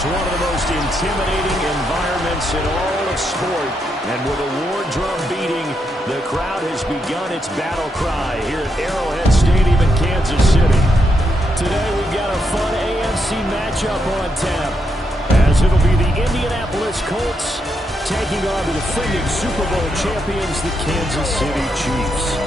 is one of the most intimidating environments in all of sport. And with a war drum beating, the crowd has begun its battle cry here at Arrowhead Stadium in Kansas City. Today we've got a fun AFC matchup on tap, as it'll be the Indianapolis Colts taking on the defending Super Bowl champions, the Kansas City Chiefs.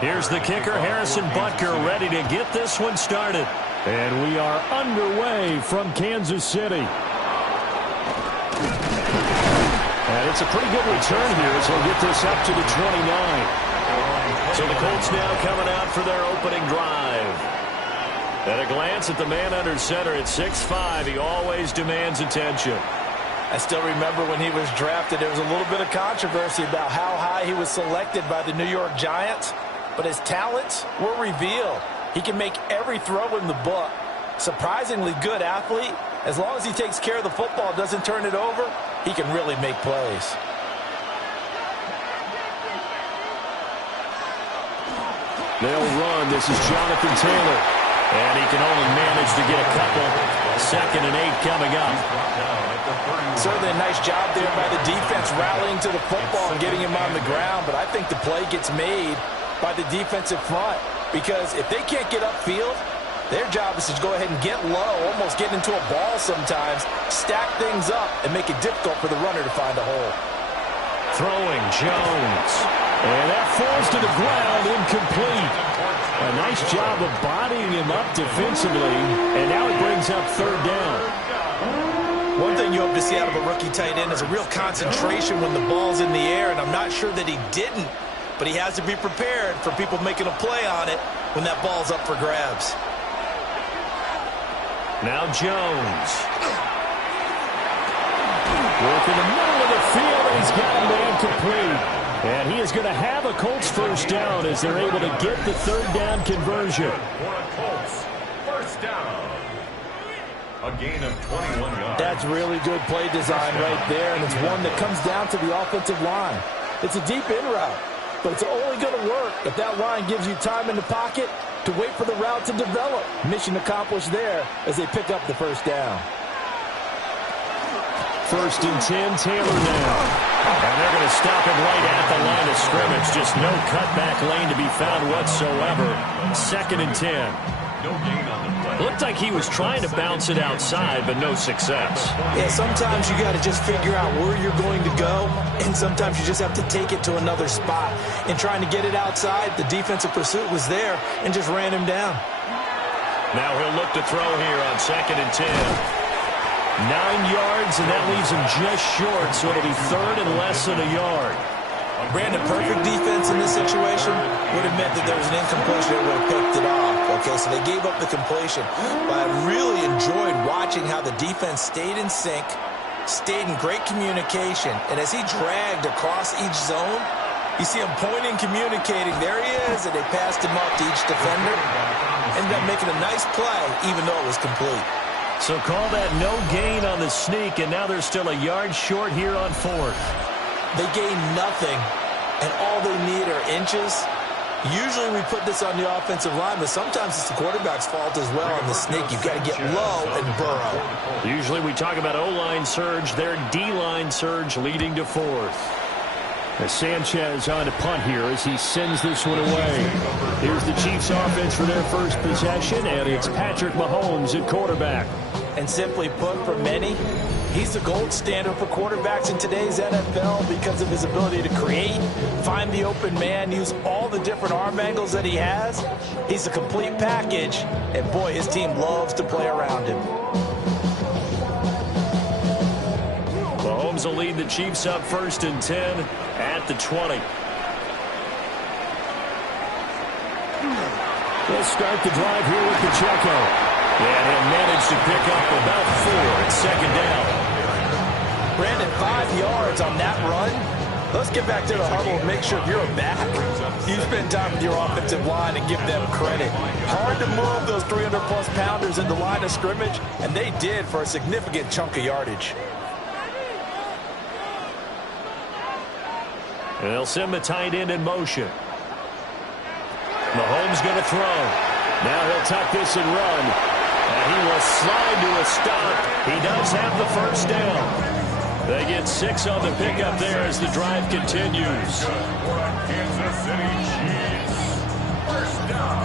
Here's the kicker, Harrison Butker, ready to get this one started. And we are underway from Kansas City. And it's a pretty good return here as he'll get this up to the 29. So the Colts now coming out for their opening drive. At a glance at the man under center at 6'5", he always demands attention. I still remember when he was drafted, there was a little bit of controversy about how high he was selected by the New York Giants. But his talents were revealed. He can make every throw in the book. Surprisingly good athlete. As long as he takes care of the football, doesn't turn it over, he can really make plays. They'll run. This is Jonathan Taylor. And he can only manage to get a couple. 2nd and 8 coming up. Certainly a nice job there by the defense rallying to the football and getting him on the ground. But I think the play gets made by the defensive front, because if they can't get upfield, their job is to go ahead and get low, almost get into a ball sometimes, stack things up, and make it difficult for the runner to find a hole. Throwing Jones. And that falls to the ground, incomplete. A nice job of bodying him up defensively, and now it brings up 3rd down. One thing you hope to see out of a rookie tight end is a real concentration when the ball's in the air, and I'm not sure that he didn't. But he has to be prepared for people making a play on it when that ball's up for grabs. Now Jones. Working the middle of the field, and he's got a man complete. And he is going to have a Colts 1st down as they're able to get the 3rd down conversion. For a Colts 1st down. A gain of 21 yards. That's really good play design right there, and it's one that comes down to the offensive line. It's a deep in route, but it's only going to work if that line gives you time in the pocket to wait for the route to develop. Mission accomplished there as they pick up the 1st down. 1st and 10, Taylor now. And they're going to stop him right at the line of scrimmage. Just no cutback lane to be found whatsoever. 2nd and 10. No gain on the play. Looked like he was trying to bounce it outside, but no success. Yeah, sometimes you got to just figure out where you're going to go, and sometimes you just have to take it to another spot. In trying to get it outside, the defensive pursuit was there and just ran him down. Now he'll look to throw here on 2nd and 10. 9 yards, and that leaves him just short, so it'll be 3rd and less than a yard. Brandon, perfect defense in this situation would have meant that there was an incompletion that would have picked it off. Okay, so they gave up the completion. But I really enjoyed watching how the defense stayed in sync, stayed in great communication, and as he dragged across each zone, you see him pointing, communicating. There he is, and they passed him up to each defender. Ended up making a nice play, even though it was complete. So call that no gain on the sneak, and now they're still a yard short here on 4th. They gain nothing, and all they need are inches. Usually we put this on the offensive line, but sometimes it's the quarterback's fault as well on the sneak. You've got to get low and burrow. Usually we talk about O-line surge, their D-line surge leading to 4th. As Sanchez on to punt here as he sends this one away. Here's the Chiefs offense for their 1st possession, and it's Patrick Mahomes at quarterback. And simply put, for many, he's the gold standard for quarterbacks in today's NFL because of his ability to create, find the open man, use all the different arm angles that he has. He's a complete package, and boy, his team loves to play around him. Mahomes will lead the Chiefs up 1st and 10 at the 20. They'll start the drive here with Pacheco. And he'll manage to pick up about 4 at 2nd down. Brandon, 5 yards on that run. Let's get back to the huddle and make sure you're back. You spend time with your offensive line and give them credit. Hard to move those 300-plus pounders in the line of scrimmage, and they did for a significant chunk of yardage. They'll send the tight end in motion. Mahomes going to throw. Now he'll tuck this and run. And he will slide to a stop. He does have the first down. They get 6 on the pickup there as the drive continues.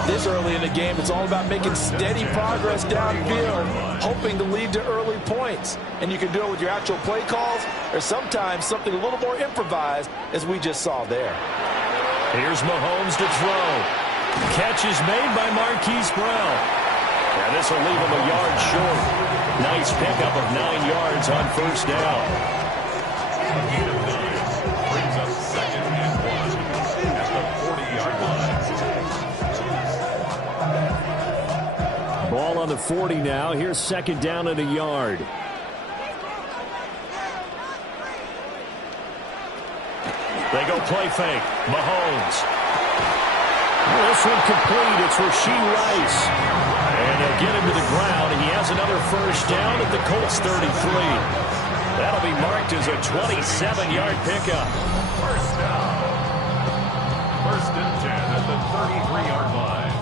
This early in the game, it's all about making steady progress downfield, hoping to lead to early points. And you can do it with your actual play calls or sometimes something a little more improvised, as we just saw there. Here's Mahomes to throw. Catch is made by Marquise Brown. And this will leave him a yard short. Nice pickup of 9 yards on first down. Brings up 2nd and 1 at the 40-yard line. Ball on the 40 now. Here's 2nd down and a yard. They go play fake. Mahomes. This one complete. It's Rashee Rice. And they'll get him to the ground. He has another first down at the Colts 33. That'll be marked as a 27-yard pickup. First down. 1st and 10 at the 33-yard line.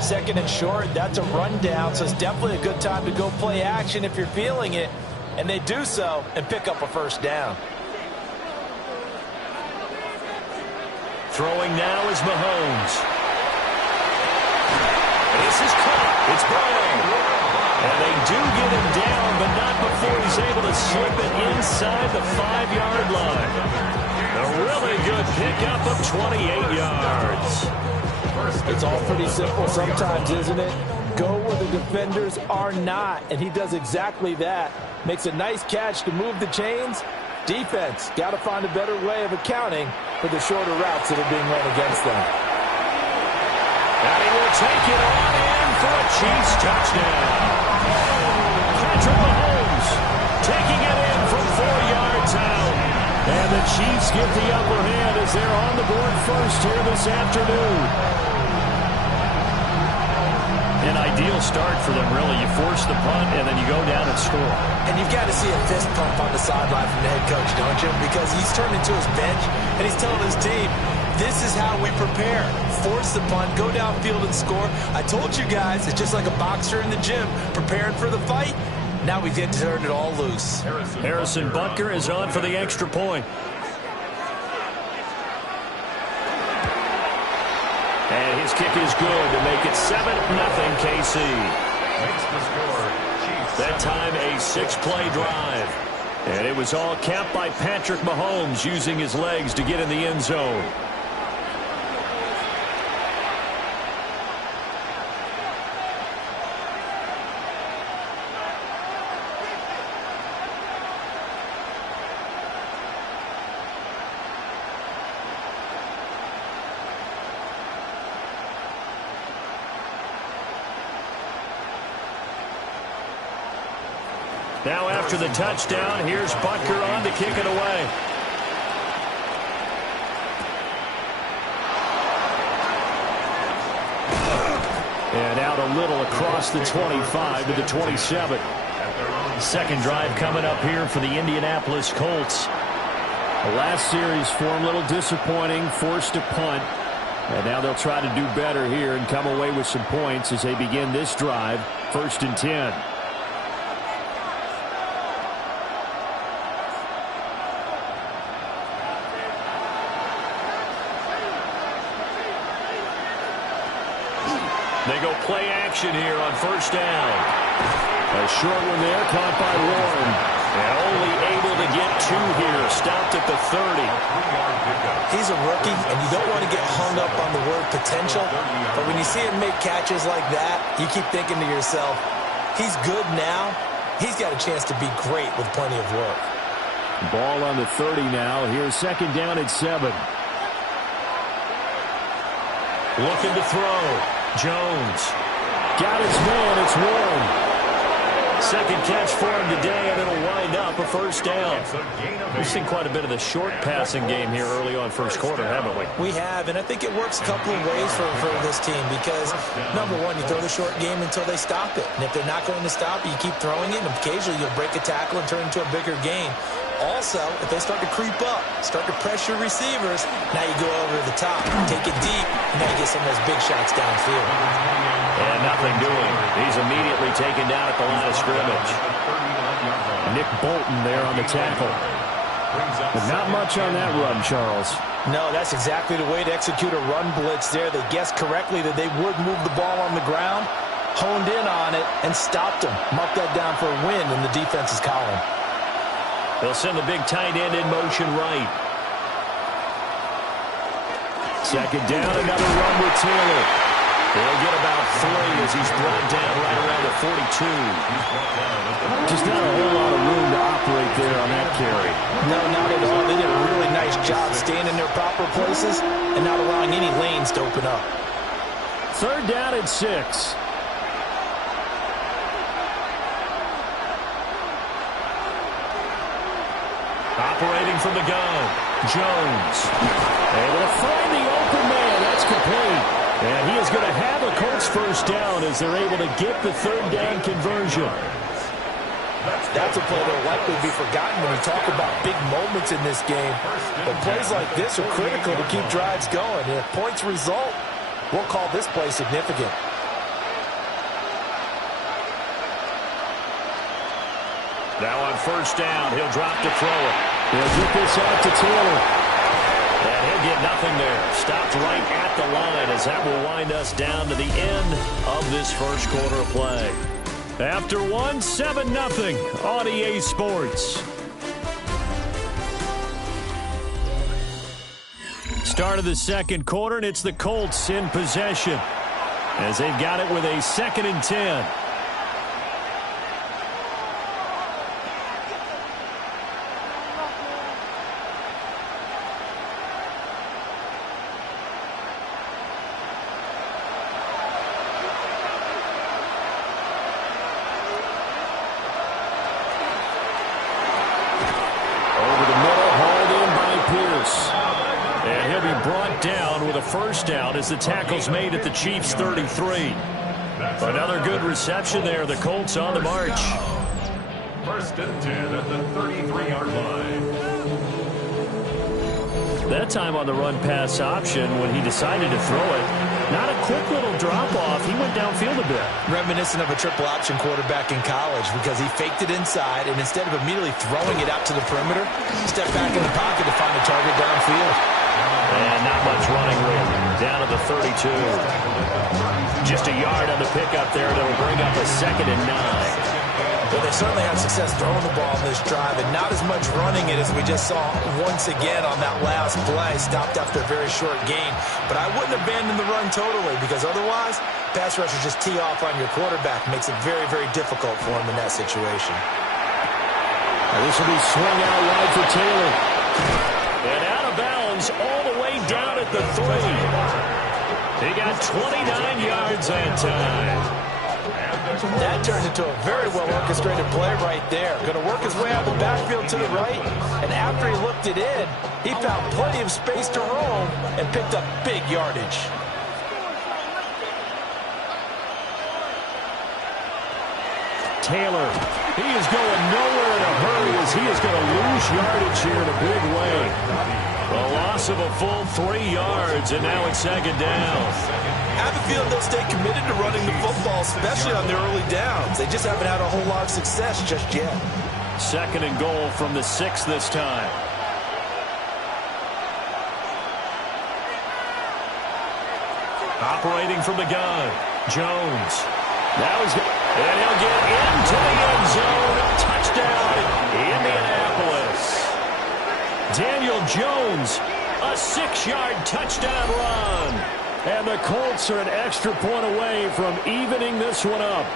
2nd and short, that's a rundown, so it's definitely a good time to go play action if you're feeling it. And they do so and pick up a first down. Throwing now is Mahomes. This is caught. It's Brown. And they do get him down, but not before he's able to slip it inside the 5-yard line. A really good pickup of 28 yards. It's all pretty simple sometimes, isn't it? Go where the defenders are not, and he does exactly that. Makes a nice catch to move the chains. Defense got to find a better way of accounting for the shorter routes that are being run against them. And he will take it on in for a Chiefs touchdown. Patrick Mahomes taking it in from 4 yards out. And the Chiefs get the upper hand as they're on the board first here this afternoon. An ideal start for them, really. You force the punt, and then you go down and score. And you've got to see a fist pump on the sideline from the head coach, don't you? Because he's turned into his bench, and he's telling his team, this is how we prepare. Force the punt, go downfield and score. I told you guys, it's just like a boxer in the gym, preparing for the fight. Now we get to turn it all loose. Harrison Butker is on for the extra point. And his kick is good to make it 7-0 KC. Makes the score. Chiefs. That time a 6-play drive. And it was all capped by Patrick Mahomes using his legs to get in the end zone. Now after the touchdown, here's Butker on to kick it away. And out a little across the 25 to the 27. Second drive coming up here for the Indianapolis Colts. The last series for them, a little disappointing, forced to punt. And now they'll try to do better here and come away with some points as they begin this drive, 1st and 10. They go play action here on 1st down. A short one there, caught by Warren. And only able to get 2 here, stopped at the 30. He's a rookie, and you don't want to get hung up on the word potential. But when you see him make catches like that, you keep thinking to yourself, he's good now. He's got a chance to be great with plenty of work. Ball on the 30 now. Here's 2nd down at 7. Looking to throw. Jones got his man. It's Warren. Second catch for him today, and it'll wind up a first down. We've seen quite a bit of the short passing game here early on first quarter, haven't we? We have, and I think it works a couple of ways for this team because, number one, you throw the short game until they stop it. And if they're not going to stop it, you keep throwing it, and occasionally you'll break a tackle and turn it into a bigger gain. Also, if they start to creep up, start to pressure receivers, now you go over the top, take it deep, and now you get some of those big shots downfield. And nothing doing. He's immediately taken down at the line of scrimmage. Nick Bolton there on the tackle. But not much on that run, Charles. No, that's exactly the way to execute a run blitz there. They guessed correctly that they would move the ball on the ground, honed in on it, and stopped them. Mark that down for a win in the defense's column. They'll send the big tight end in motion right. Second down, another run with Taylor. He'll get about 3 as he's brought down right around the 42. Just not a whole lot of room to operate there on that carry. No, not at all. They did a really nice job staying in their proper places and not allowing any lanes to open up. Third down and 6. Operating from the gun, Jones. Able to find the open man. That's complete. And he is going to have a Colts first down as they're able to get the third down conversion. That's a play that will likely be forgotten when you talk about big moments in this game. But plays like this are critical to keep drives going. And if points result, we'll call this play significant. Now on first down, he'll drop to throw it. He'll get this out to Taylor. And he'll get nothing there. Stopped right at the line as that will wind us down to the end of this first quarter of play. After one, 7-0 on EA Sports. Start of the second quarter, and it's the Colts in possession as they've got it with a 2nd and 10. First down as the tackle's made at the Chiefs' 33. Another good reception there. The Colts on the march. 1st and 10 at the 33-yard line. That time on the run-pass option when he decided to throw it. Not a quick little drop-off. He went downfield a bit. Reminiscent of a triple option quarterback in college because he faked it inside, and instead of immediately throwing it out to the perimeter, stepped back in the pocket to find a target downfield. And not much running room. Down at the 32. Just a yard on the pickup there that will bring up a 2nd and 9. Well, they certainly had success throwing the ball on this drive, and not as much running it as we just saw once again on that last play. Stopped after a very short gain. But I wouldn't abandon the run totally because otherwise, pass rushers just tee off on your quarterback. Makes it very, very difficult for him in that situation. Now this will be swung out wide for Taylor. And out of bounds all the way down at the 3. He got 29 yards that time. That turned into a very well-orchestrated play right there. Going to work his way out of the backfield to the right, and after he looked it in, he found plenty of space to roam and picked up big yardage. Taylor, he is going nowhere in a hurry as he is going to lose yardage here in a big way. A loss of a full 3 yards, and now it's 2nd down. I have a feeling they'll stay committed to running the football, especially on their early downs. They just haven't had a whole lot of success just yet. 2nd and goal from the 6 this time. Operating from the gun, Jones. Now he's got, and he'll get into the end zone. Touchdown, Indianapolis. Daniel Jones, a 6-yard touchdown run. And the Colts are an extra point away from evening this one up.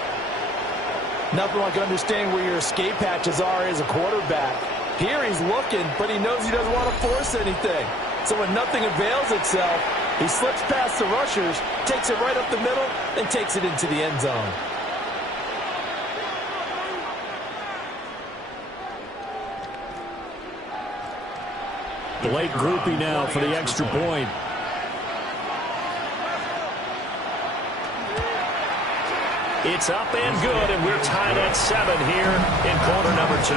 Nothing like understanding where your escape hatches are as a quarterback. Here he's looking, but he knows he doesn't want to force anything. So when nothing avails itself, he slips past the rushers, takes it right up the middle, and takes it into the end zone. The late groupie now for the extra point. It's up and good, and we're tied at 7 here in quarter number 2.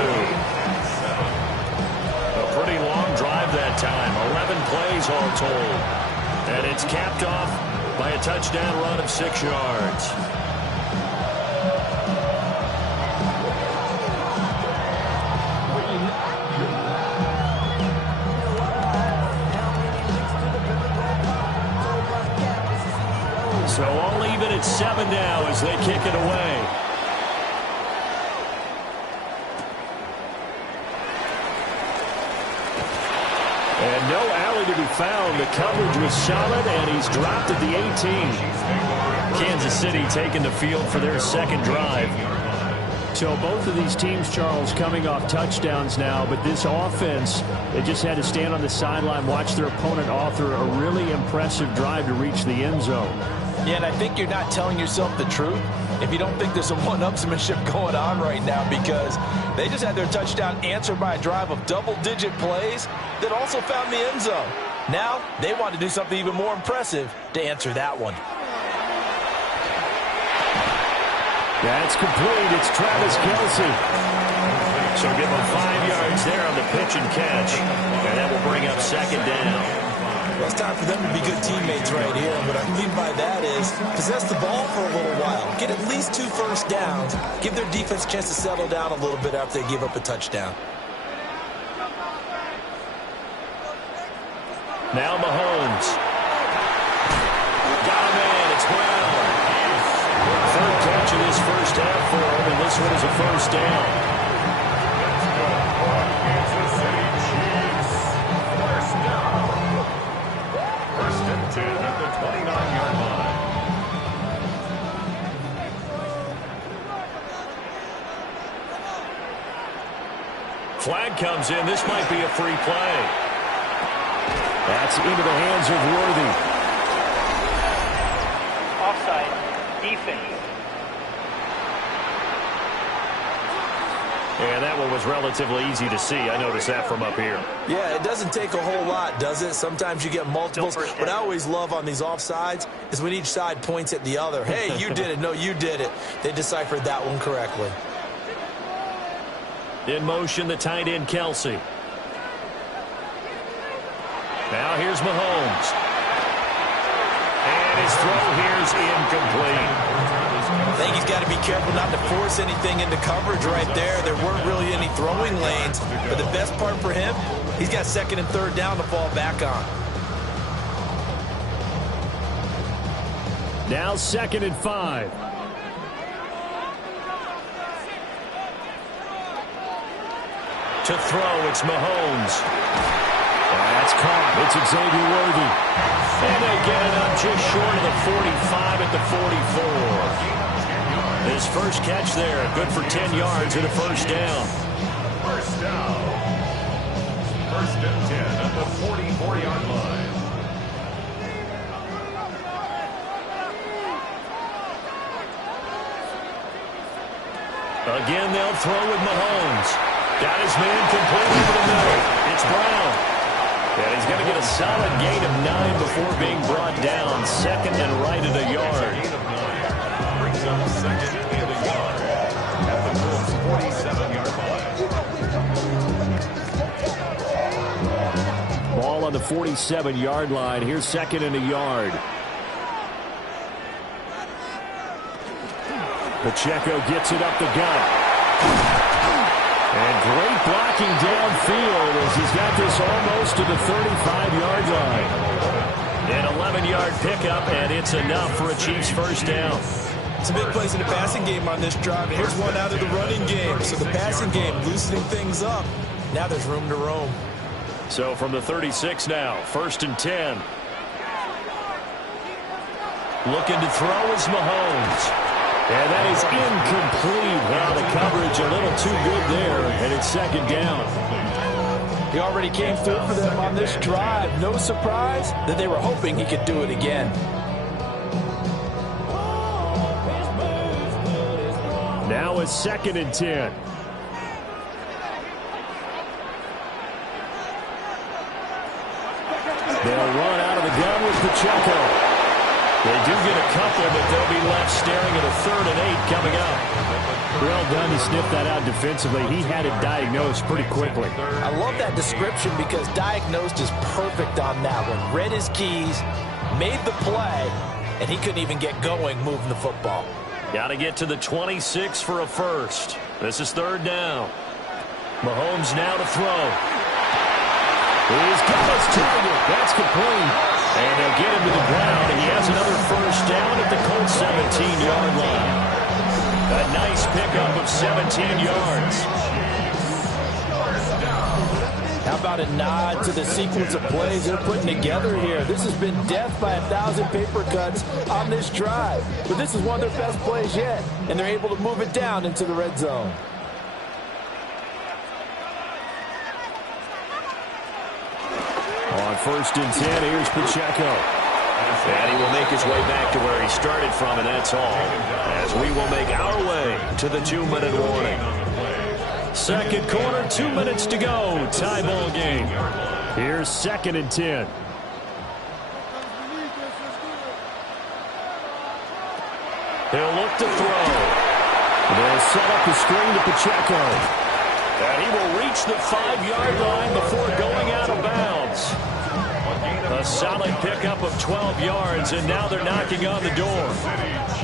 A pretty long drive that time, 11 plays all told. And it's capped off by a touchdown run of 6 yards. So all even at 7 now as they kick it away. And no alley to be found. The coverage was solid, and he's dropped at the 18. Kansas City taking the field for their second drive. So both of these teams, Charles, coming off touchdowns now, but this offense, they just had to stand on the sideline, watch their opponent author a really impressive drive to reach the end zone. Yeah, and I think you're not telling yourself the truth if you don't think there's some one-upsmanship going on right now, because they just had their touchdown answered by a drive of double-digit plays that also found the end zone. Now they want to do something even more impressive to answer that one. That's complete. It's Travis Kelce. So give him 5 yards there on the pitch and catch, and that will bring up second down. Well, it's time for them to be good teammates right here. What I mean by that is possess the ball for a little while. Get at least 2 first downs. Give their defense a chance to settle down a little bit after they give up a touchdown. Now Mahomes. Got a man. It's Brown. Third catch of this first half for him, and this one is a first down. Kansas City Chiefs. First down. First and 10 at the 29-yard line. Flag comes in. This might be a free play. That's into the hands of Worthy. Offside. Defense. And that one was relatively easy to see. I noticed that from up here. Yeah, it doesn't take a whole lot, does it? Sometimes you get multiples. What I always love on these offsides is when each side points at the other. Hey, you did it. No, you did it. They deciphered that one correctly. In motion, the tight end, Kelce. Now here's Mahomes. And his throw here's incomplete. I think he's got to be careful not to force anything into coverage right there. There weren't really any throwing lanes. But the best part for him, he's got second and third down to fall back on. Now 2nd and 5. To throw, it's Mahomes. That's caught. It's Xavier Worthy. And they get it up just short of the 45 at the 44. His first catch there, good for 10 yards and a first down. First down. First and 10 at the 44-yard line. Again, they'll throw with Mahomes. Got his man completely over the middle. It's Brown. And he's going to get a solid gain of 9 before being brought down. Second and right at a yard. Gain of 9. Brings up second and a yard at the Colts' 47-yard line. Ball on the 47-yard line. Here's second and a yard. Pacheco gets it up the gut. And great blocking downfield as he's got this almost to the 35-yard line. An 11-yard pickup, and it's enough for a Chiefs first down. Some big plays in the passing game on this drive. And here's one out of the running game. So the passing game loosening things up. Now there's room to roam. So from the 36 now, 1st and 10. Looking to throw is Mahomes. And that is incomplete. Well, the coverage a little too good there, and it's second down. He already came through for them on this drive. No surprise that they were hoping he could do it again. Now it's 2nd and 10. Pacheco. They do get a couple, but they'll be left staring at a 3rd and 8 coming up. Well done to sniff that out defensively. He had it diagnosed pretty quickly. I love that description because diagnosed is perfect on that one. Read his keys, made the play, and he couldn't even get going moving the football. Got to get to the 26 for a first. This is 3rd down. Mahomes now to throw. He's got his target. That's complete. And they'll get him to the ground. He has another first down at the Colts 17-yard line. A nice pickup of 17 yards. How about a nod to the sequence of plays they're putting together here? This has been death by 1,000 paper cuts on this drive. But this is one of their best plays yet, and they're able to move it down into the red zone. On 1st and 10, here's Pacheco. And he will make his way back to where he started from, and that's all. As we will make our way to the 2-minute warning. 2nd quarter, 2 minutes to go. Tie ball game. Here's 2nd and 10. He'll look to throw. They'll set up the screen to Pacheco. And he will reach the 5-yard line before going out of bounds. A solid pickup of 12 yards, and now they're knocking on the door.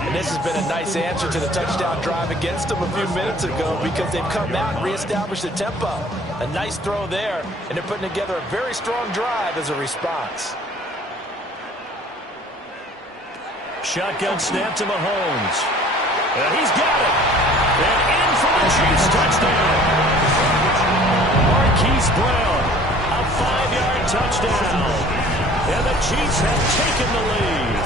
And this has been a nice answer to the touchdown drive against them a few minutes ago because they've come out and reestablished the tempo. A nice throw there, and they're putting together a very strong drive as a response. Shotgun snap to Mahomes. And he's got it. And in for the Chiefs touchdown. Marquise Brown, a 5-yard touchdown. And the Chiefs have taken the lead.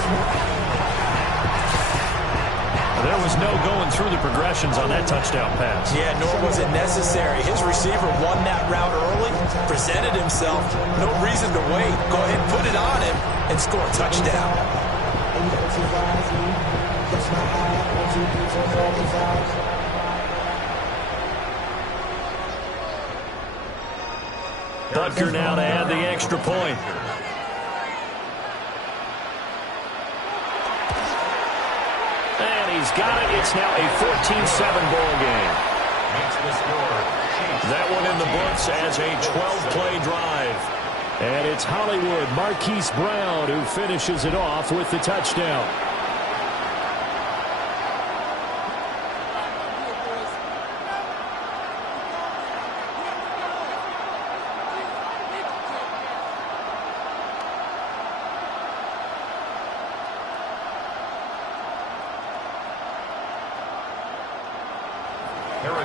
There was no going through the progressions on that touchdown pass. Yeah, nor was it necessary. His receiver won that route early, presented himself. No reason to wait. Go ahead and put it on him and score a touchdown. Butker now to add the extra point. And he's got it. It's now a 14-7 ball game. That one in the books as a 12-play drive. And it's Hollywood Marquise Brown who finishes it off with the touchdown.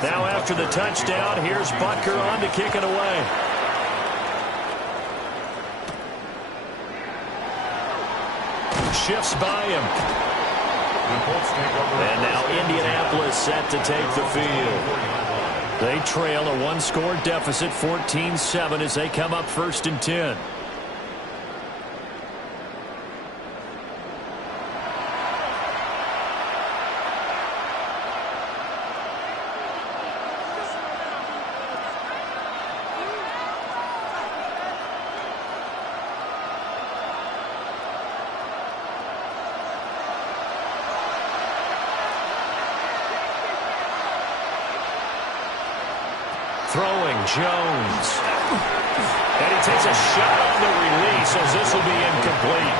Now after the touchdown, here's Butker on to kick it away. Shifts by him. And now Indianapolis set to take the field. They trail a 1-score deficit, 14-7, as they come up 1st and 10. Throwing Jones. And he takes a shot on the release as this will be incomplete.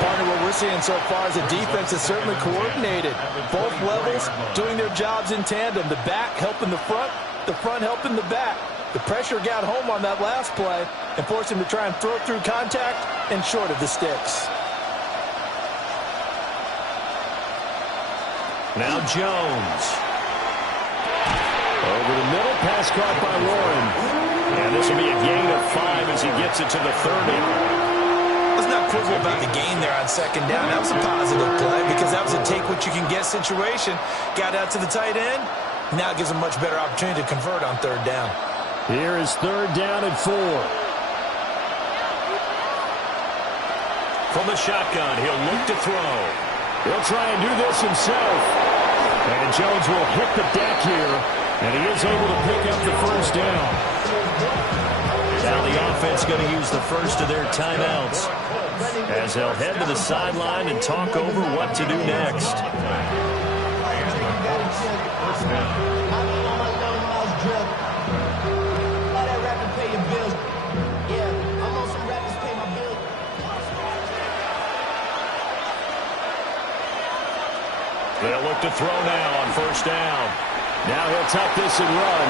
Partner, what we're seeing so far is the defense is certainly coordinated. Both levels doing their jobs in tandem. The back helping the front helping the back. The pressure got home on that last play and forced him to try and throw through contact and short of the sticks. Now Jones. Over the middle, pass caught by Warren. And this will be a gain of 5 as he gets it to the 30. Let's not quibble about the gain there on 2nd down. That was a positive play because that was a take-what-you-can-get situation. Got out to the tight end. Now it gives him a much better opportunity to convert on 3rd down. Here is 3rd down and 4. From the shotgun, he'll look to throw. He'll try and do this himself. And Jones will hit the deck here. And he is able to pick up the 1st down. Now the offense going to use the first of their timeouts. as they'll head to the sideline and talk over what to do next. They'll look to throw now on first down. Now he'll tuck this and run.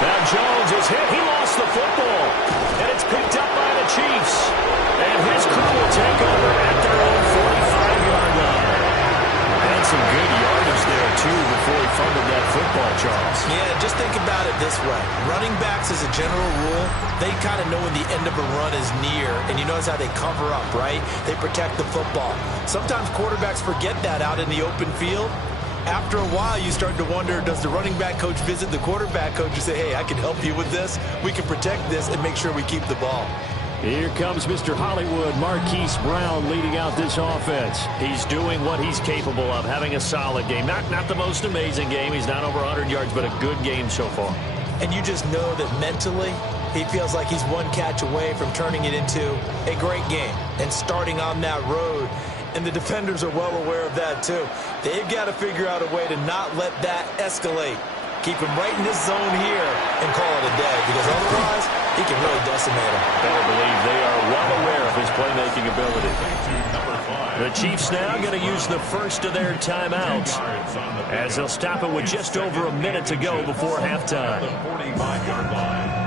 Now Jones is hit. He lost the football. And it's picked up by the Chiefs. And his crew will take over at their own 45-yard line. And some good yardage there, too, before he fumbled that football, Charles. Yeah, just think about it this way. Running backs, as a general rule, they kind of know when the end of a run is near. And you notice how they cover up, right? They protect the football. Sometimes quarterbacks forget that out in the open field. After a while, you start to wonder, does the running back coach visit the quarterback coach and say, hey, I can help you with this. We can protect this and make sure we keep the ball. Here comes Mr. Hollywood, Marquise Brown, leading out this offense. He's doing what he's capable of, having a solid game. Not the most amazing game. He's not over 100 yards, but a good game so far. And you just know that mentally, he feels like he's one catch away from turning it into a great game and starting on that road. And the defenders are well aware of that, too. They've got to figure out a way to not let that escalate. Keep him right in this zone here and call it a day, because otherwise he can really decimate him. Better believe they are well aware of his playmaking ability. The Chiefs now going to use the first of their timeouts as they'll stop it with just over a minute to go before halftime. 45-yard line.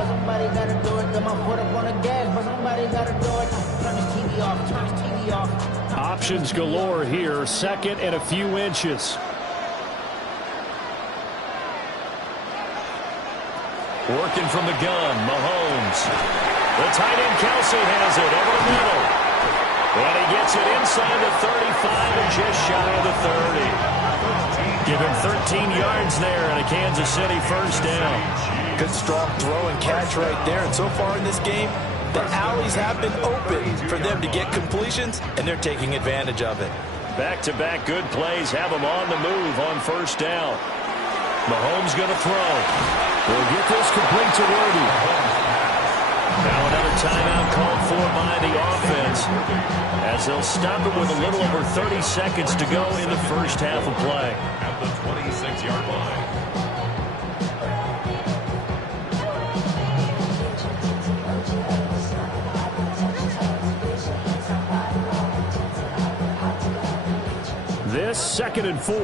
Somebody gotta do it. Got my foot up on the gas, but somebody gotta do it. Turn this TV off. Turn this TV off. Options galore here. Second and a few inches. Working from the gun, Mahomes. The tight end Kelsey has it over the middle. And he gets it inside the 35 and just shy of the 30. Give him 13 yards there and a Kansas City first down. Good strong throw and catch right there. And so far in this game, the alleys have been open for them to get completions, and they're taking advantage of it. Back-to-back good plays have them on the move on first down. Mahomes going to throw. We'll get this complete to Worthy. Now another timeout called for by the offense as they'll stop it with a little over 30 seconds to go in the first half of play. At the 26-yard line. This 2nd and 4.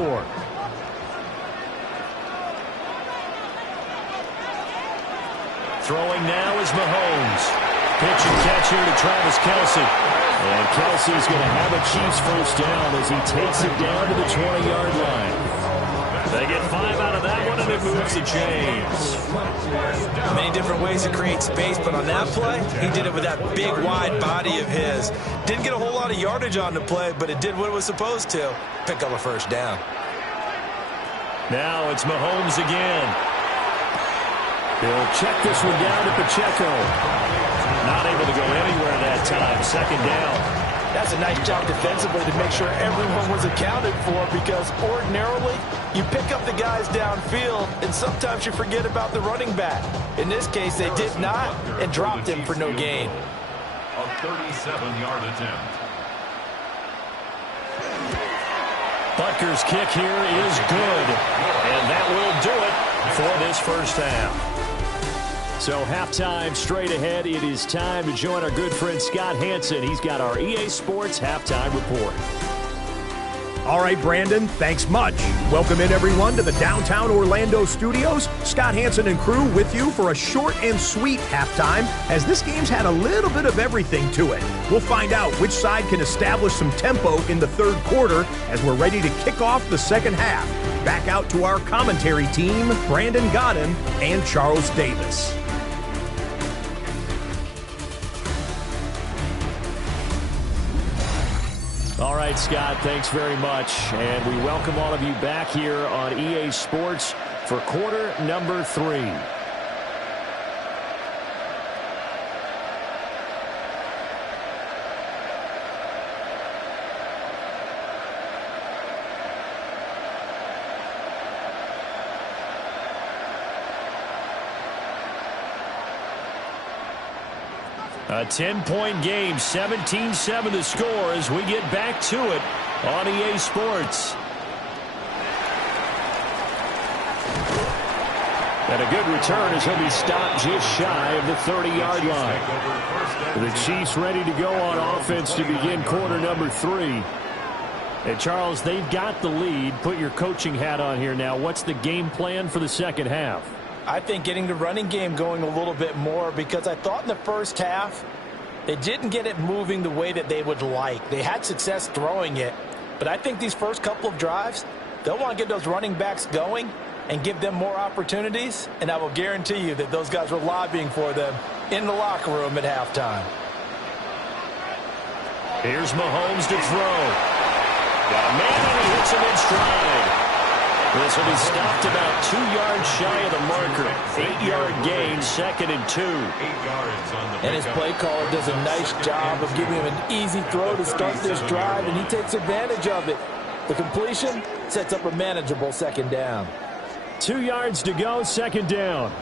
Throwing now is Mahomes. Pitch and catch here to Travis Kelce. And Kelsey's going to have a Chiefs first down as he takes it down to the 20-yard line. They get 5 out of that one, and it moves the chains. Many different ways to create space, but on that play, he did it with that big, wide body of his. Didn't get a whole lot of yardage on the play, but it did what it was supposed to. Pick up a first down. Now it's Mahomes again. He'll check this one down to Pacheco. Not able to go anywhere that time. Second down. That's a nice job defensively to make sure everyone was accounted for, because ordinarily you pick up the guys downfield and sometimes you forget about the running back. In this case, they did not and dropped him for no gain. A 37-yard attempt. Butker's kick here is good. And that will do it for this first half. So halftime straight ahead. It is time to join our good friend Scott Hanson. He's got our EA Sports halftime report. All right, Brandon, thanks much. Welcome in, everyone, to the downtown Orlando studios. Scott Hanson and crew with you for a short and sweet halftime, as this game's had a little bit of everything to it. We'll find out which side can establish some tempo in the third quarter as we're ready to kick off the second half. Back out to our commentary team, Brandon Godden and Charles Davis. All right, Scott, thanks very much. And we welcome all of you back here on EA Sports for quarter number 3. A 10-point game, 17-7 the score as we get back to it on EA Sports. And a good return as he'll be stopped just shy of the 30-yard line. The Chiefs ready to go on offense to begin quarter number 3. And Charles, they've got the lead. Put your coaching hat on here now. What's the game plan for the second half? I think getting the running game going a little bit more, because I thought in the first half they didn't get it moving the way that they would like. They had success throwing it, but I think these first couple of drives, they'll want to get those running backs going and give them more opportunities, and I will guarantee you that those guys were lobbying for them in the locker room at halftime. Here's Mahomes to throw. Got a man and he hits him in stride. This will be stopped about 2 yards shy of the marker. 8-yard gain, 2nd and 2. 8 yards on the And his play caller does a nice job of giving him an easy throw to start this drive, and he takes advantage of it. The completion sets up a manageable 2nd down. 2 yards to go, 2nd down.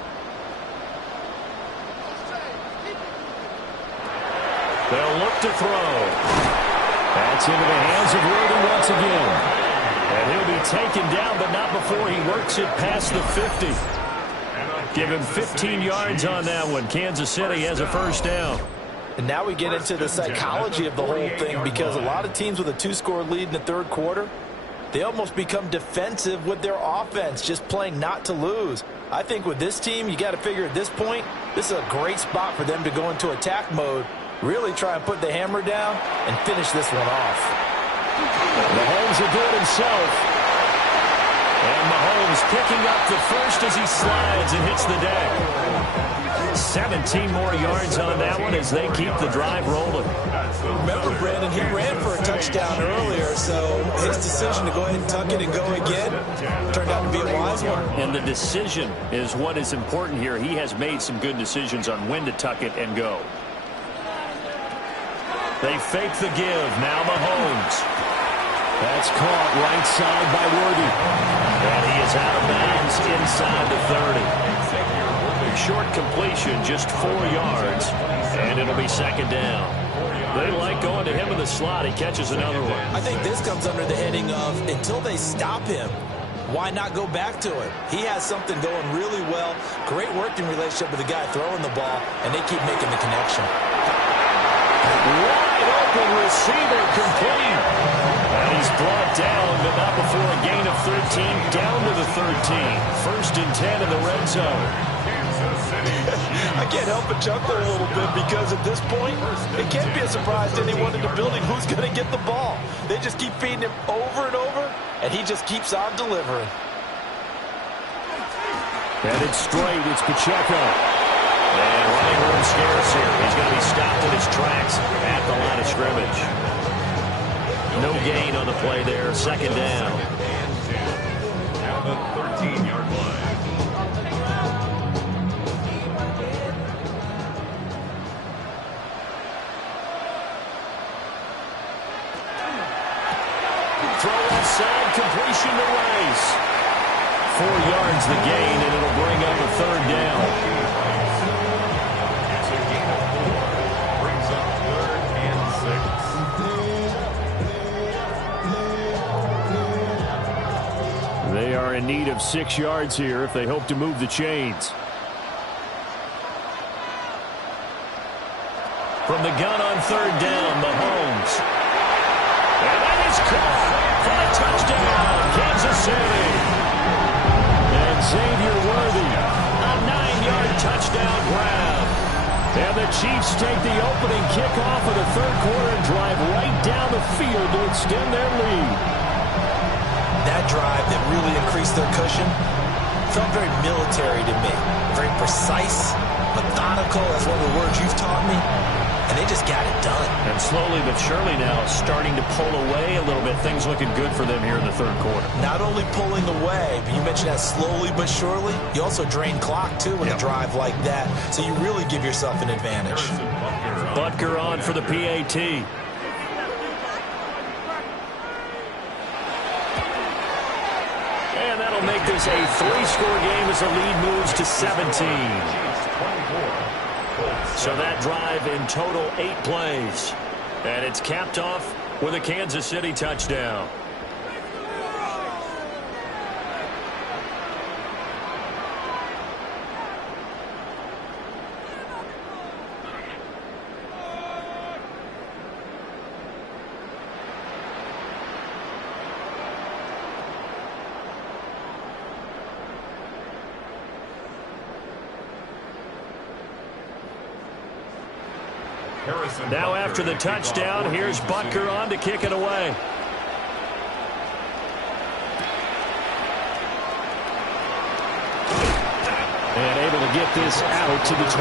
They'll look to throw. That's into the hands of Worthy once again. And he'll be taken down, but not before he works it past the 50. Give him 15 yards on that one. Kansas City has a 1st down. And now we get into the psychology of the whole thing, because a lot of teams with a 2-score lead in the 3rd quarter, they almost become defensive with their offense, just playing not to lose. I think with this team, you got to figure at this point, this is a great spot for them to go into attack mode, really try and put the hammer down and finish this one off. Mahomes will do it himself. And Mahomes picking up the first as he slides and hits the deck. 17 more yards on that one as they keep the drive rolling. Remember, Brandon, he ran for a touchdown earlier, so his decision to go ahead and tuck it and go again turned out to be a wise one. And the decision is what is important here. He has made some good decisions on when to tuck it and go. They fake the give. Now Mahomes. That's caught right side by Worthy. And he is out of bounds inside the 30. Short completion, just 4 yards. And it'll be 2nd down. They like going to him in the slot. He catches another one. I think this comes under the heading of, until they stop him, why not go back to it? He has something going really well. Great working relationship with the guy throwing the ball, and they keep making the connection. Wide open receiver complete. And he's brought down, but not before a gain of 13, down to the 13. 1st and 10 in the red zone. I can't help but chuckle a little bit, because at this point, it can't be a surprise to anyone in the building who's going to get the ball. They just keep feeding him over and over, and he just keeps on delivering. And it's straight. It's Pacheco. And running room scarce here. He's going to be stopped in his tracks at the line of scrimmage. No gain on the play there. 2nd down. Now the 13-yard line. Throw inside, completion to Rice. 4 yards the gain, and it'll bring up a 3rd down. It's a gain of 4. Brings up 3rd and 6. They are in need of 6 yards here if they hope to move the chains. From the gun on 3rd down, Mahomes. And that is caught for a touchdown, Kansas City. And Xavier Worthy, a 9-yard touchdown grab. And the Chiefs take the opening kickoff of the 3rd quarter and drive right down the field to extend their lead. That drive that really increased their cushion felt very military to me. Very precise, methodical, that's one of the words you've taught me. And they just got it done. And slowly but surely now starting to pull away a little bit. Things looking good for them here in the 3rd quarter. Not only pulling away, but you mentioned that slowly but surely. You also drain clock, too, in a drive like that. So you really give yourself an advantage. Butker on for the PAT. And that'll make this a 3-score game as the lead moves to 17. So that drive in total 8 plays. And it's capped off with a Kansas City touchdown. Now after the touchdown, here's Butker on to kick it away. And able to get this out to the 25.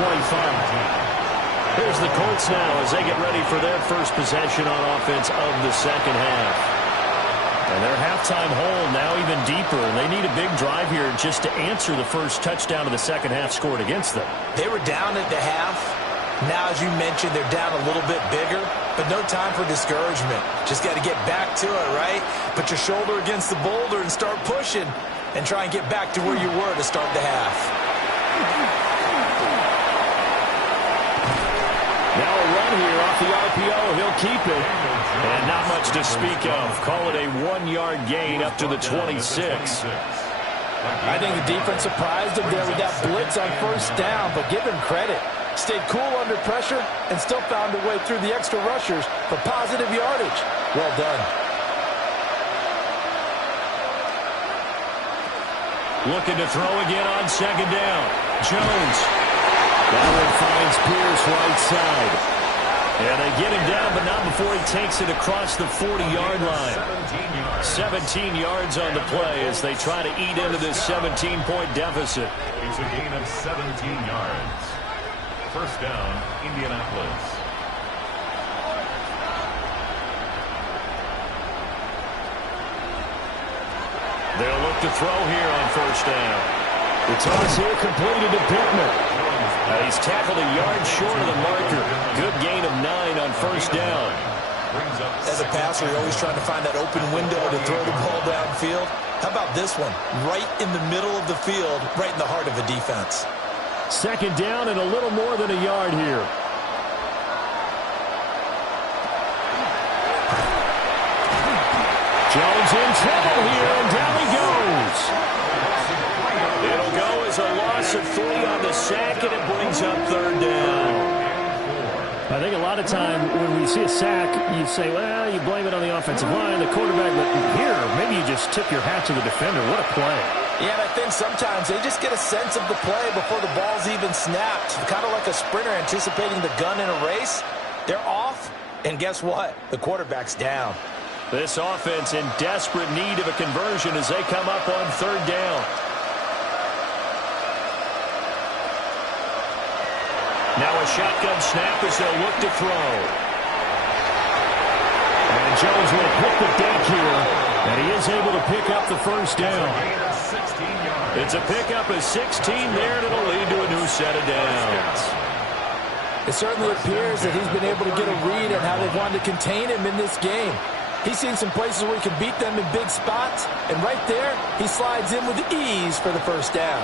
Here's the Colts now as they get ready for their first possession on offense of the second half. And their halftime hole now even deeper, and they need a big drive here just to answer the first touchdown of the second half scored against them. They were down at the half. Now, as you mentioned, they're down a little bit bigger, but no time for discouragement. Just got to get back to it, right? Put your shoulder against the boulder and start pushing and try and get back to where you were to start the half. Now a run here off the RPO. He'll keep it. And not much to speak of. Call it a 1-yard gain up to the 26. I think the defense surprised him there with that blitz on first down, but give him credit. Stayed cool under pressure and still found a way through the extra rushers for positive yardage. Well done. Looking to throw again on second down. Jones. That one finds Pierce right side. And they get him down, but not before he takes it across the 40-yard line. 17 yards on the play as they try to eat into this 17-point deficit. It's a gain of 17 yards. First down, Indianapolis. They'll look to throw here on first down. The toss here completed to Pittman. He's tackled a yard short of the marker. Good gain of 9 on first down. As a passer, you're always trying to find that open window to throw the ball downfield. How about this one? Right in the middle of the field, right in the heart of a defense. Second down and a little more than a yard here. Jones in trouble here, and down he goes. It'll go as a loss of 3 on the sack, and it brings up third down. I think a lot of time when we see a sack, you say, well, you blame it on the offensive line, the quarterback, but here, maybe you just tip your hat to the defender. What a play. Yeah, and I think sometimes they just get a sense of the play before the ball's even snapped. Kind of like a sprinter anticipating the gun in a race. They're off, and guess what? The quarterback's down. This offense in desperate need of a conversion as they come up on third down. Now a shotgun snap as they'll look to throw. And Jones will hit the deck here, and he is able to pick up the first down. It's a pickup of 16 there, and it'll lead to a new set of downs. It certainly appears that he's been able to get a read on how they've wanted to contain him in this game. He's seen some places where he can beat them in big spots, and right there, he slides in with ease for the first down.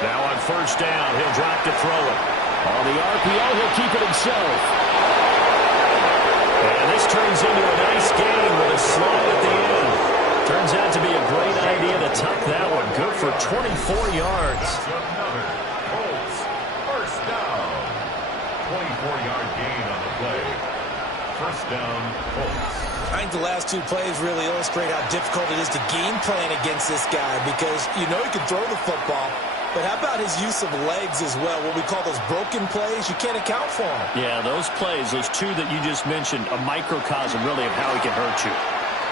Now on first down, he'll drop to throw it. On the RPO, he'll keep it himself. And this turns into a nice game with a slide at the end. Turns out to be a great idea to tuck that one. Good for 24 yards. Another Colts first down. 24-yard gain on the play. First down, Colts. I think the last 2 plays really illustrate how difficult it is to game plan against this guy because you know he can throw the football. But how about his use of legs as well? What we call those broken plays, you can't account for them. Yeah, those plays, those 2 that you just mentioned, a microcosm really of how he can hurt you.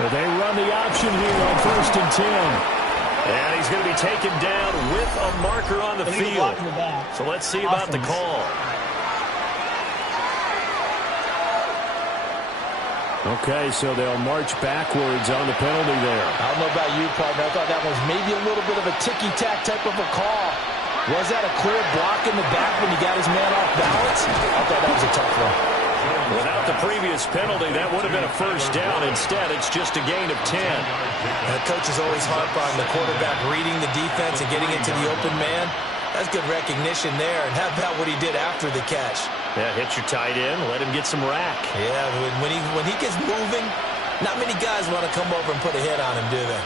But they run the option here on first and 10. And he's going to be taken down with a marker on the field. So let's see about the call. Okay, so they'll march backwards on the penalty there. I don't know about you, partner. I thought that was maybe a little bit of a ticky-tack type of a call. Was that a clear block in the back when he got his man off balance? I thought that was a tough one. Without the previous penalty, that would have been a first down. Instead, it's just a gain of 10. The coach is always harp on the quarterback reading the defense and getting it to the open man. That's good recognition there. And how about what he did after the catch? Yeah, hit your tight end, let him get some rack. Yeah, when he gets moving, not many guys want to come over and put a hit on him, do they?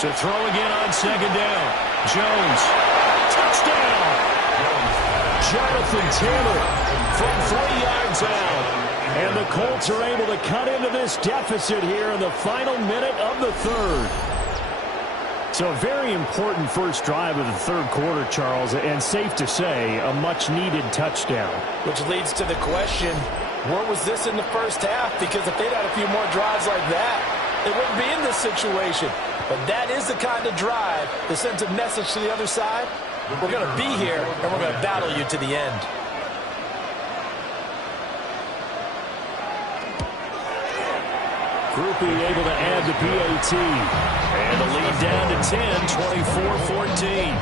To throw again on second down. Jones. Touchdown. Jonathan Taylor from 3 yards out. And the Colts are able to cut into this deficit here in the final minute of the third. So a very important first drive of the third quarter, Charles, and safe to say, a much-needed touchdown. Which leads to the question, where was this in the first half? Because if they'd had a few more drives like that, they wouldn't be in this situation. But that is the kind of drive that sends a message to the other side. We're going to be here, and we're going to battle you to the end. Groupie able to add the PAT. And the lead down to 10, 24-14.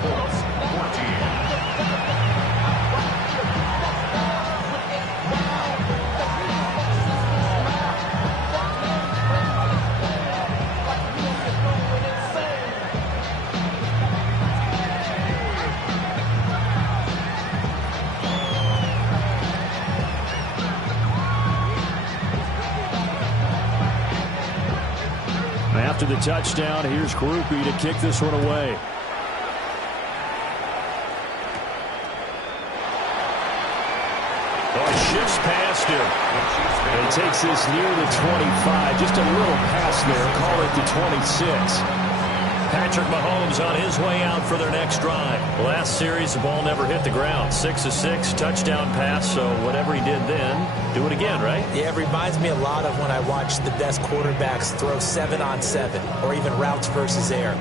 After the touchdown, here's Groupie to kick this one away. Oh, shifts past him. And he takes this near the 25. Just a little pass there. Call it the 26. Patrick Mahomes on his way out for their next drive. Last series, the ball never hit the ground. 6 of 6, touchdown pass. So whatever he did then, do it again, right? Yeah, it reminds me a lot of when I watch the best quarterbacks throw 7-on-7 or even routes versus air.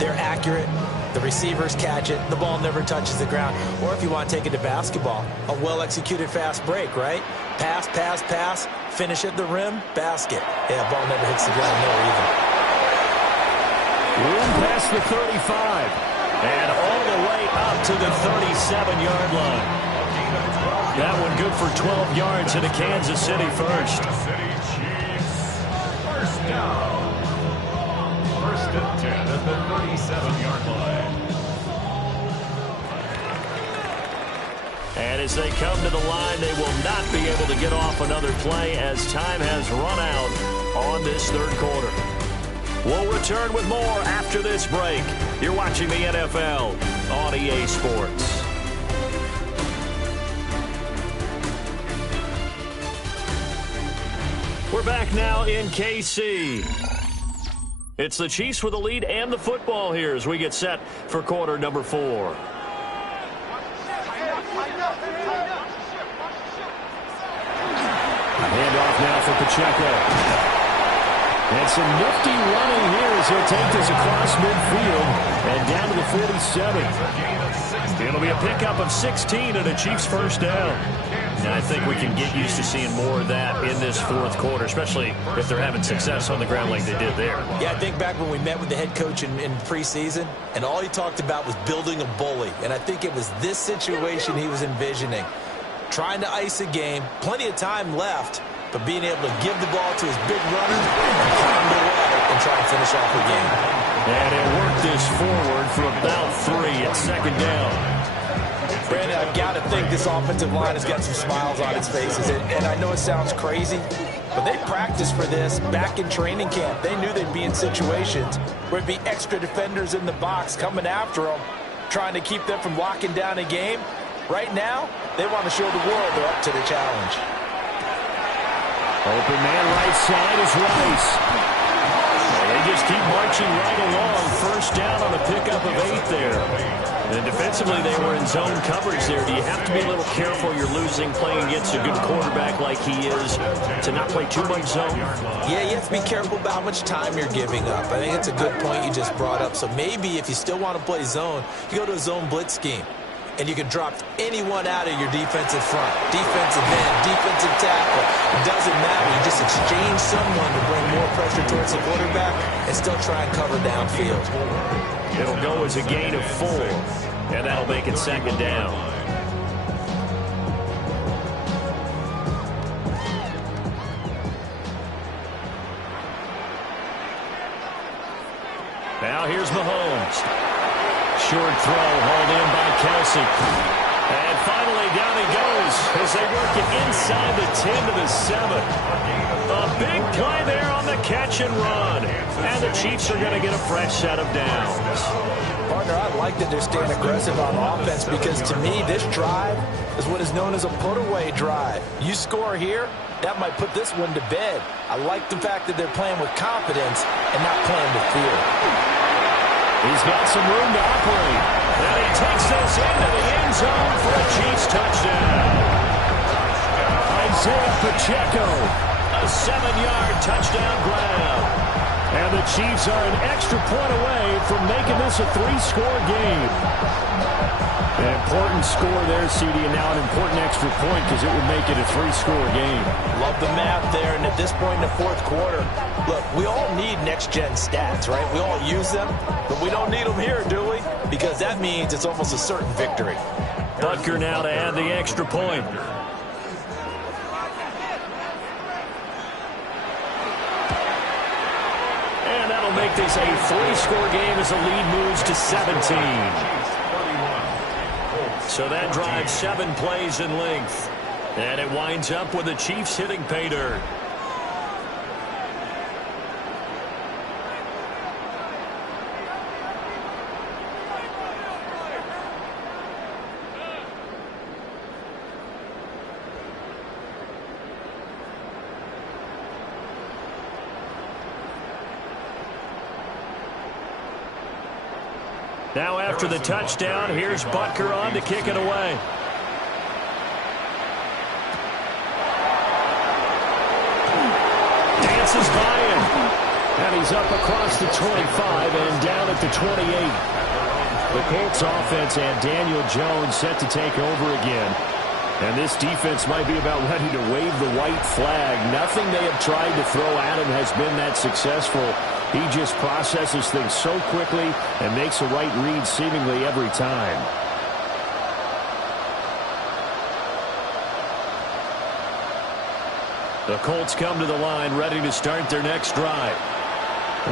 They're accurate. The receivers catch it. The ball never touches the ground. Or if you want to take it to basketball, a well-executed fast break, right? Pass, pass, pass. Finish at the rim, basket. Yeah, ball never hits the ground there either. Room past the 35. And all the way up to the 37-yard line. That one good for 12 yards into Kansas City first. Kansas City Chiefs. First down. First and 10 at the 37-yard line. And as they come to the line, they will not be able to get off another play as time has run out on this third quarter. We'll return with more after this break. You're watching the NFL on EA Sports. We're back now in KC. It's the Chiefs with the lead and the football here as we get set for quarter number 4. A handoff now for Pacheco. And some nifty running here as he'll take this across midfield and down to the 47. It'll be a pickup of 16 and a Chiefs first down. And I think we can get used to seeing more of that in this fourth quarter, especially if they're having success on the ground like they did there. Yeah, I think back when we met with the head coach in preseason, and all he talked about was building a bully. And I think it was this situation he was envisioning. Trying to ice a game, plenty of time left, but being able to give the ball to his big runner and pound away and try to finish off the game. And he'll work this forward for about 3 at second down. Brandon, I've got to think this offensive line has got some smiles on its faces. And I know it sounds crazy, but they practiced for this back in training camp. They knew they'd be in situations where it'd be extra defenders in the box coming after them, trying to keep them from locking down a game. Right now, they want to show the world they're up to the challenge. Open man right side is Rice. They just keep marching right along. First down on a pickup of 8 there. And defensively, they were in zone coverage there. Do you have to be a little careful you're losing playing against a good quarterback like he is to not play too much zone? Yeah, you have to be careful about how much time you're giving up. I think it's a good point you just brought up. So maybe if you still want to play zone, you go to a zone blitz scheme. And you can drop anyone out of your defensive front. Defensive end, defensive tackle. It doesn't matter. You just exchange someone to bring more pressure towards the quarterback and still try and cover downfield. It'll go as a gain of 4, and that'll make it second down. Now here's Mahomes. short throw hauled in by Kelsey. And finally down he goes as they work it inside the 10 to the 7. A big play there on the catch and run. And the Chiefs are going to get a fresh set of downs. Partner, I like that they're staying aggressive on offense because to me this drive is what is known as a put-away drive. You score here, that might put this one to bed. I like the fact that they're playing with confidence and not playing with fear. He's got some room to operate. And he takes this into the end zone for a Chiefs touchdown. Isaiah Pacheco, a 7-yard touchdown grab. And the Chiefs are an extra point away from making this a 3-score game. An important score there, CD, and now an important extra point because it would make it a 3-score game. Love the math there, and at this point in the fourth quarter, look, we all need next-gen stats, right? We all use them, but we don't need them here, do we? Because that means it's almost a certain victory. Butker now to add the extra point. And that'll make this a 3-score game as the lead moves to 17. So that drives 7 plays in length. And it winds up with the Chiefs hitting pay dirt. Now after the touchdown, here's Butker on to kick it away. Dances by him. And he's up across the 25 and down at the 28. The Colts offense and Daniel Jones set to take over again. And this defense might be about ready to wave the white flag. Nothing they have tried to throw at him has been that successful. He just processes things so quickly and makes a right read seemingly every time. The Colts come to the line ready to start their next drive.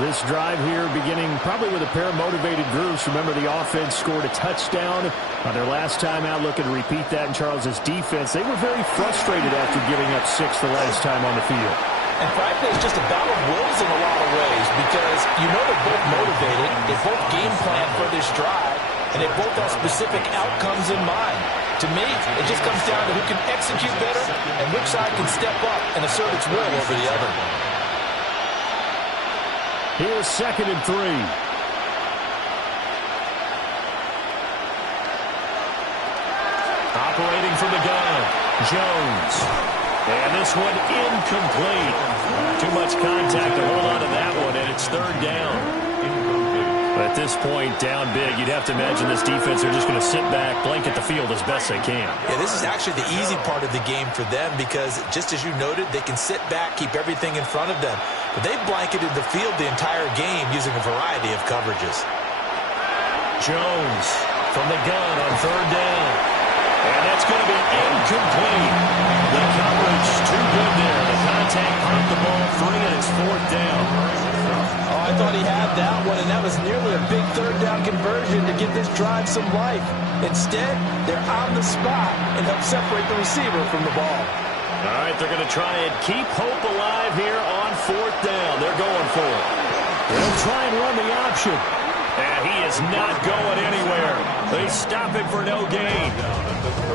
This drive here beginning probably with a pair of motivated groups. Remember, the offense scored a touchdown on their last time out, looking to repeat that in Charles's defense. They were very frustrated after giving up 6 the last time on the field. And frankly, it's just a battle of wills in a lot of ways because you know they're both motivated, they both game plan for this drive, and they both have specific outcomes in mind. To me, it just comes down to who can execute better and which side can step up and assert its will over the other. Here's 2nd and 3. Operating from the gun, Jones. And this one incomplete. Too much contact to hold on to that one, and it's 3rd down. But at this point, down big, you'd have to imagine this defense are just going to sit back, blanket the field as best they can. Yeah, this is actually the easy part of the game for them because, just as you noted, they can sit back, keep everything in front of them. But they've blanketed the field the entire game using a variety of coverages. Jones from the gun on 3rd down. And that's going to be incomplete. The coverage too good there. The contact popped the ball free, and it's 4th down. Oh, I thought he had that one, and that was nearly a big 3rd down conversion to give this drive some life. Instead, they're on the spot and help separate the receiver from the ball. All right, they're going to try and keep hope alive here on 4th down. They're going for it. They'll try and run the option. And he is not going anywhere. They stop it for no gain.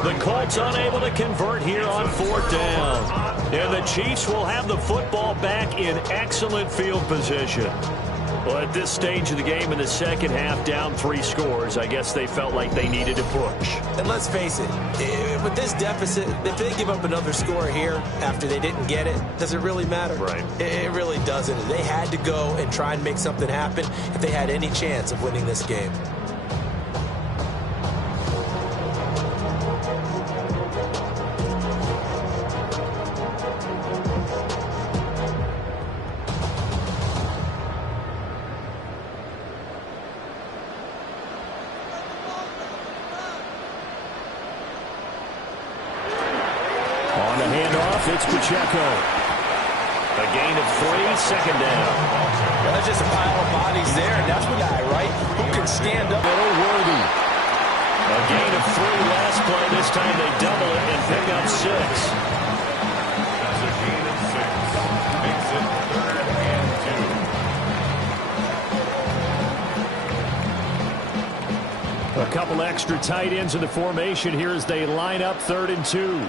The Colts unable to convert here on 4th down. And the Chiefs will have the football back in excellent field position. Well, at this stage of the game in the second half, down 3 scores, I guess they felt like they needed to push. And let's face it, with this deficit, if they give up another score here after they didn't get it, does it really matter? Right. It really doesn't. They had to go and try and make something happen if they had any chance of winning this game. On the handoff, it's Pacheco. A gain of 3, second down. Well, there's just a pile of bodies there, and that's what guy, right? Who can stand up? Middle Worthy. A gain of 3 last play. This time they double it and pick up 6. That's a gain of 6. Makes it 3rd and 2. A couple extra tight ends in the formation here as they line up 3rd and 2.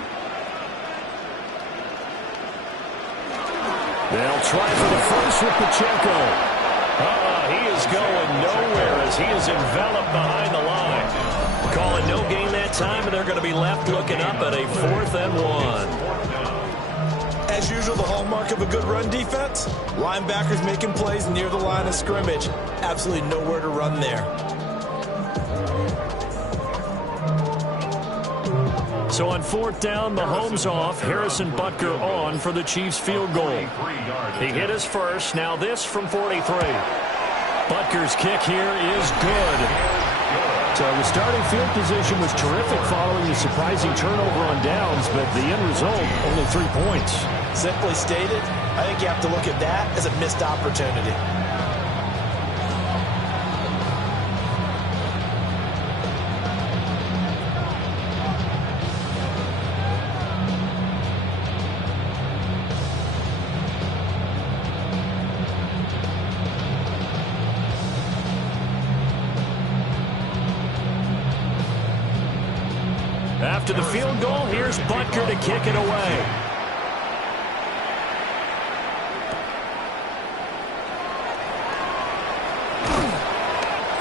They'll try for the first with Pacheco. He is going nowhere as he is enveloped behind the line. Calling no gain that time, and they're going to be left looking up at a 4th and 1. As usual, the hallmark of a good run defense, linebackers making plays near the line of scrimmage. Absolutely nowhere to run there. So on 4th down, Mahomes off, Harrison Butker on for the Chiefs field goal. He hit his first, now this from 43. Butker's kick here is good. So the starting field position was terrific following the surprising turnover on downs, but the end result, only 3 points. Simply stated, I think you have to look at that as a missed opportunity. After the field goal, here's Butker to kick it away.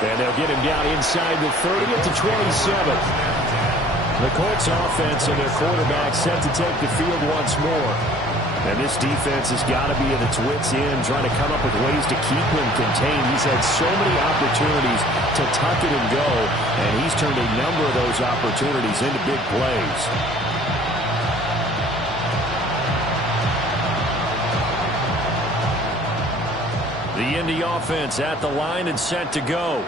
And they'll get him down inside the 30 at the 27. The Colts offense and their quarterback set to take the field once more. And this defense has got to be at its wits' end, trying to come up with ways to keep him contained. He's had so many opportunities to tuck it and go, and he's turned a number of those opportunities into big plays. The Indy offense at the line and set to go.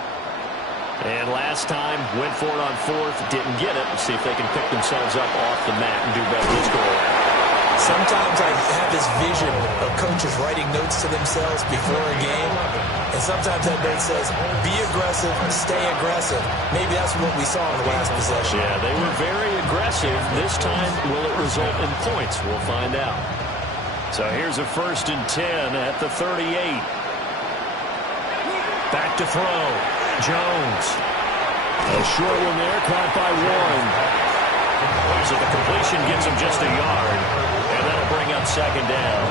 And last time, went for it on 4th, didn't get it. Let's see if they can pick themselves up off the mat and do better this go-around. Sometimes I have this vision of coaches writing notes to themselves before a game, and sometimes that note says, be aggressive, stay aggressive. Maybe that's what we saw in the last possession. Yeah, they were very aggressive. This time, will it result in points? We'll find out. So here's a 1st and 10 at the 38. Back to throw. Jones. A short one there, caught by Warren. So the completion gets him just a yard, and that'll bring up 2nd down.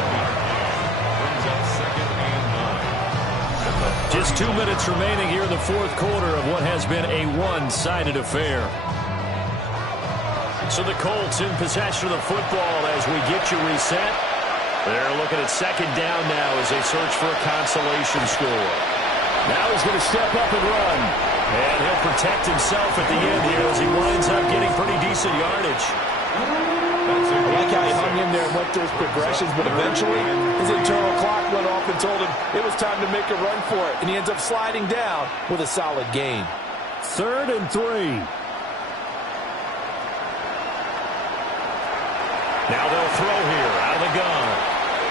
Brings up 2nd and 9. Just 2 minutes remaining here in the 4th quarter of what has been a one-sided affair. So the Colts in possession of the football as we get you reset. They're looking at 2nd down now as they search for a consolation score. Now he's going to step up and run. And he'll protect himself at the end here as he winds up getting pretty decent yardage. I like how he hung in there and went through his progressions, but eventually his internal clock went off and told him it was time to make a run for it, and he ends up sliding down with a solid gain. 3rd and 3. Now they'll throw here out of the gun.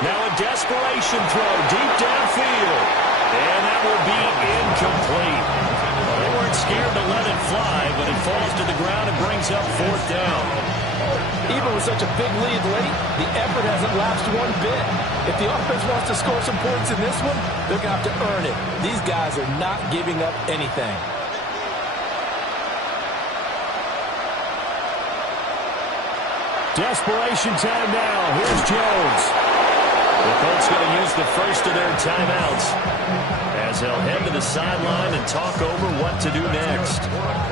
Now a desperation throw deep downfield. And that will be incomplete. Well, they weren't scared to let it fly, but it falls to the ground and brings up 4th down. Even with such a big lead late, the effort hasn't lapsed one bit. If the offense wants to score some points in this one, they're going to have to earn it. These guys are not giving up anything. Desperation time now. Here's Jones. The Colts going to use the first of their timeouts as they'll head to the sideline and talk over what to do next.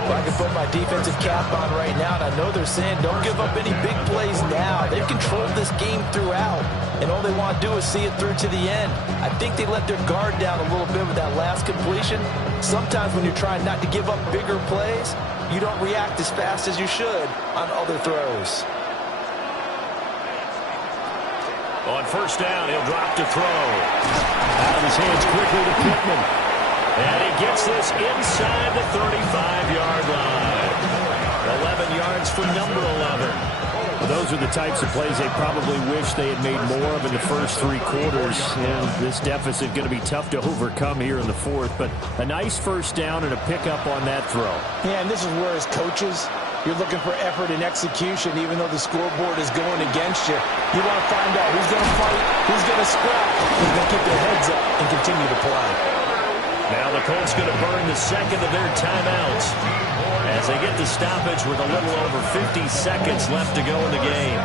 Well, I can put my defensive cap on right now, and I know they're saying don't give up any big plays now. They've controlled this game throughout, and all they want to do is see it through to the end. I think they let their guard down a little bit with that last completion. Sometimes when you're trying not to give up bigger plays, you don't react as fast as you should on other throws. On 1st down, he'll drop to throw. Out of his hands quickly to Pittman. And he gets this inside the 35-yard line. 11 yards for number 11. Those are the types of plays they probably wish they had made more of in the first 3 quarters. And this deficit going to be tough to overcome here in the fourth. But a nice first down and a pickup on that throw. Yeah, and this is where as coaches, you're looking for effort and execution, even though the scoreboard is going against you. You want to find out who's going to fight, who's going to scrap, who's going to keep their heads up and continue to play. Now the Colts going to burn the second of their timeouts as they get the stoppage with a little over 50 seconds left to go in the game.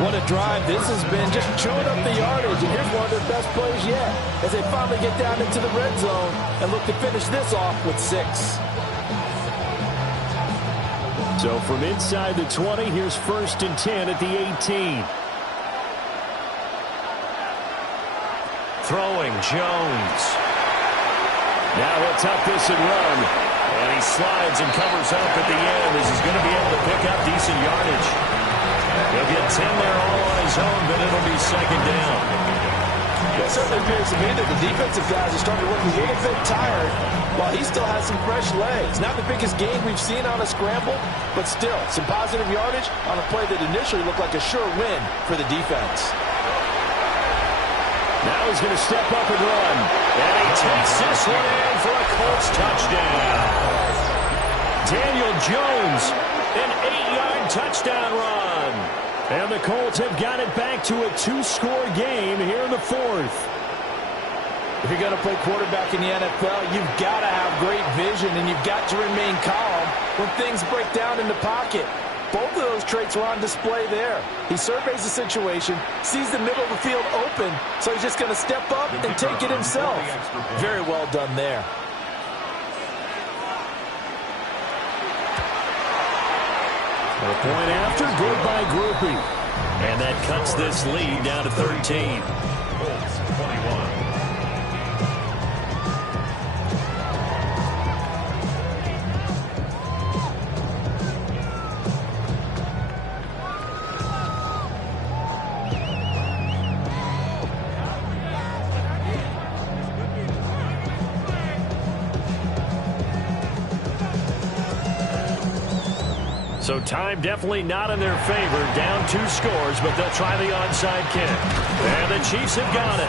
What a drive this has been, just chewing up the yardage. And here's one of their best plays yet as they finally get down into the red zone and look to finish this off with 6. So from inside the 20, here's 1st and 10 at the 18. Throwing, Jones. Now he'll tuck this and run. And he slides and covers up at the end as he's going to be able to pick up decent yardage. He'll get 10 there all on his own, but it'll be 2nd down. It certainly appears to me that the defensive guys are starting to look a little bit tired while he still has some fresh legs. Not the biggest gain we've seen on a scramble, but still some positive yardage on a play that initially looked like a sure win for the defense. Now he's going to step up and run. And he takes this one in for a Colts touchdown. Daniel Jones, an 8-yard touchdown run. And the Colts have got it back to a 2-score game here in the fourth. If you're going to play quarterback in the NFL, you've got to have great vision and you've got to remain calm when things break down in the pocket. Both of those traits were on display there. He surveys the situation, sees the middle of the field open, so he's just going to step up and take it himself. Very well done there. A point after, good by Groupie. And that cuts this lead down to 13. Colts 21. So time definitely not in their favor. Down 2 scores, but they'll try the onside kick. And the Chiefs have got it.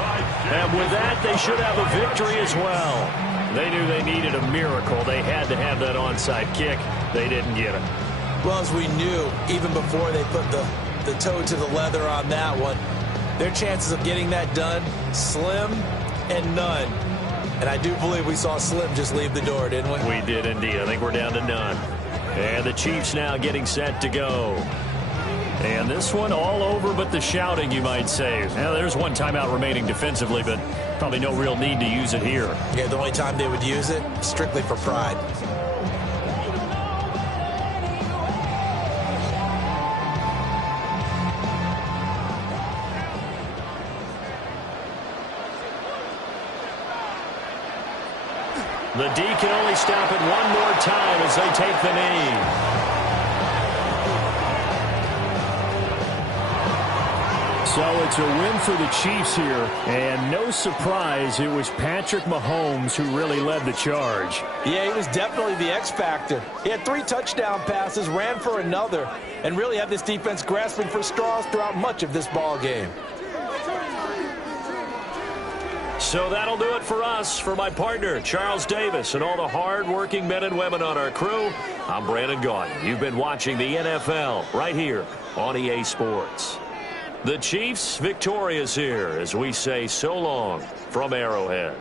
And with that, they should have a victory as well. They knew they needed a miracle. They had to have that onside kick. They didn't get it. Well, as we knew, even before they put the toe to the leather on that one, their chances of getting that done, slim and none. And I do believe we saw Slim just leave the door, didn't we? We did indeed. I think we're down to none. And the Chiefs now getting set to go. And this one all over but the shouting, you might say. Now, there's one timeout remaining defensively, but probably no real need to use it here. Yeah, the only time they would use it, strictly for pride. The D can only stop it one more time as they take the knee. So it's a win for the Chiefs here, and no surprise, it was Patrick Mahomes who really led the charge. Yeah, he was definitely the X factor. He had 3 touchdown passes, ran for another, and really had this defense grasping for straws throughout much of this ball game. So that'll do it for us. For my partner, Charles Davis, and all the hard-working men and women on our crew, I'm Brandon Gaudin. You've been watching the NFL right here on EA Sports. The Chiefs victorious here as we say so long from Arrowhead.